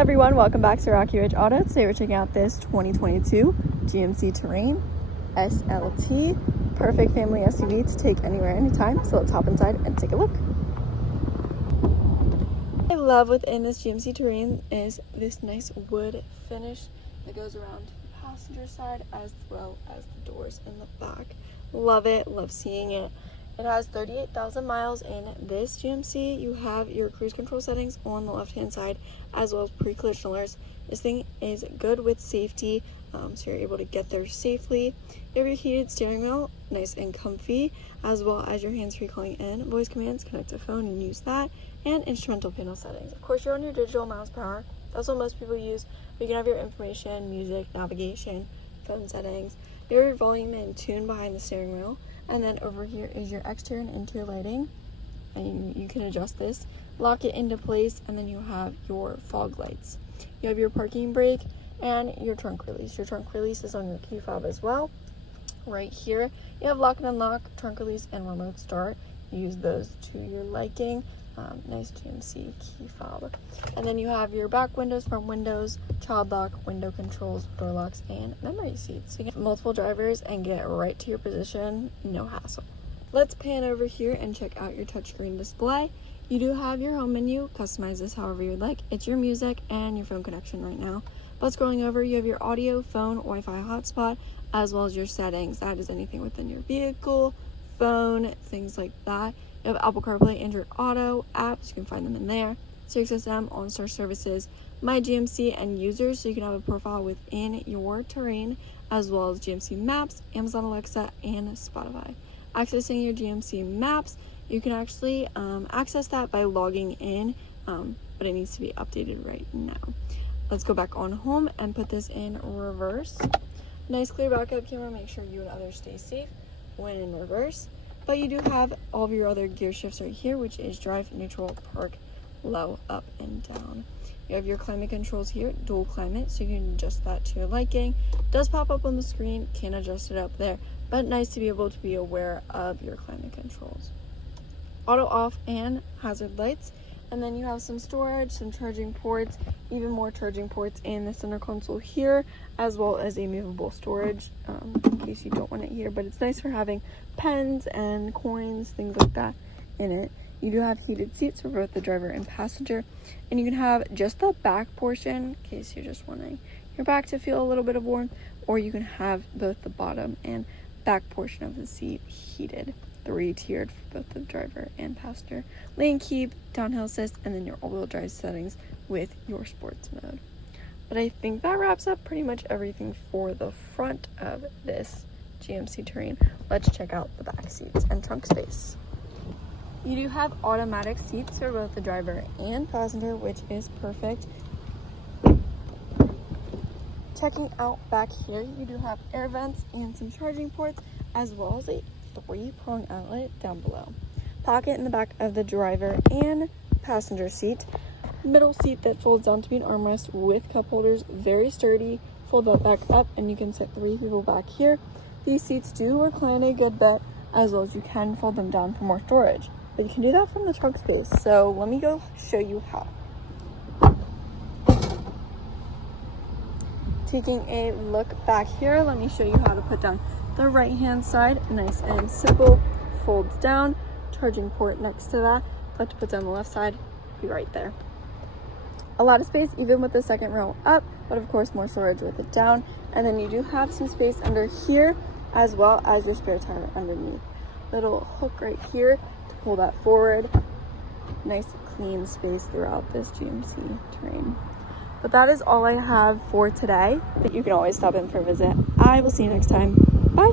everyone, welcome back to Rocky Ridge Auto. Today we're checking out this 2022 GMC Terrain SLT. Perfect family SUV to take anywhere, anytime. So let's hop inside and take a look. What I love within this GMC Terrain is this nice wood finish that goes around the passenger side as well as the doors in the back. Love it, love seeing it. It has 38,000 miles in this GMC. You have your cruise control settings on the left hand side as well as pre-collision alerts. This thing is good with safety, so you're able to get there safely. You have your heated steering wheel, nice and comfy, as well as your hands-free calling in, voice commands, connect to phone and use that, and instrumental panel settings. Of course, you're on your digital miles per hour. That's what most people use. But you can have your information, music, navigation, phone settings. You have your volume and tune behind the steering wheel. And then over here is your exterior and interior lighting, and you can adjust this, lock it into place, and then you have your fog lights. You have your parking brake and your trunk release. Your trunk release is on your key fob as well. Right here, you have lock and unlock, trunk release, and remote start. Use those to your liking. Nice GMC key fob. And then you have your back windows, front windows, child lock, window controls, door locks, and memory seats. So you can have multiple drivers and get right to your position, no hassle. Let's pan over here and check out your touchscreen display. You do have your home menu, customize this however you would like. It's your music and your phone connection right now. But scrolling over, you have your audio, phone, Wi-Fi hotspot, as well as your settings. That is anything within your vehicle, phone, things like that. You have Apple CarPlay, Android Auto apps, you can find them in there. SiriusXM, OnStar services, My GMC, and users, so you can have a profile within your Terrain, as well as GMC Maps, Amazon Alexa, and Spotify. Accessing your GMC Maps, you can actually access that by logging in, but it needs to be updated right now. Let's go back on home and put this in reverse. Nice clear backup camera, make sure you and others stay safe when in reverse. But you do have all of your other gear shifts right here, which is drive, neutral, park, low, up, and down. You have your climate controls here, dual climate, so you can adjust that to your liking. It does pop up on the screen, can adjust it up there, but nice to be able to be aware of your climate controls. Auto off and hazard lights. And then you have some storage, some charging ports, even more charging ports in the center console here, as well as a movable storage in case you don't want it here. But it's nice for having pens and coins, things like that in it. You do have heated seats for both the driver and passenger. And you can have just the back portion in case you're just wanting your back to feel a little bit of warmth, or you can have both the bottom and back portion of the seat heated. 3-tiered for both the driver and passenger. Lane keep, downhill assist, and then your all-wheel drive settings with your sports mode. But I think that wraps up pretty much everything for the front of this GMC Terrain. Let's check out the back seats and trunk space. You do have automatic seats for both the driver and passenger, which is perfect. Checking out back here, you do have air vents and some charging ports, as well as a 3-prong outlet down below. Pocket in the back of the driver and passenger seat. Middle seat that folds down to be an armrest with cup holders, very sturdy. Fold that back up and you can sit 3 people back here. These seats do recline a good bit, as well as you can fold them down for more storage. But you can do that from the trunk space, so let me go show you how. Taking a look back here, let me show you how to put down the right hand side. Nice and simple, folds down, charging port next to that. But to put down the left side, be right there. A lot of space even with the second row up, but of course more storage with it down. And then you do have some space under here, as well as your spare tire underneath. Little hook right here to pull that forward. Nice clean space throughout this GMC Terrain. But that is all I have for today. You can always stop in for a visit. I will see you next time. Bye.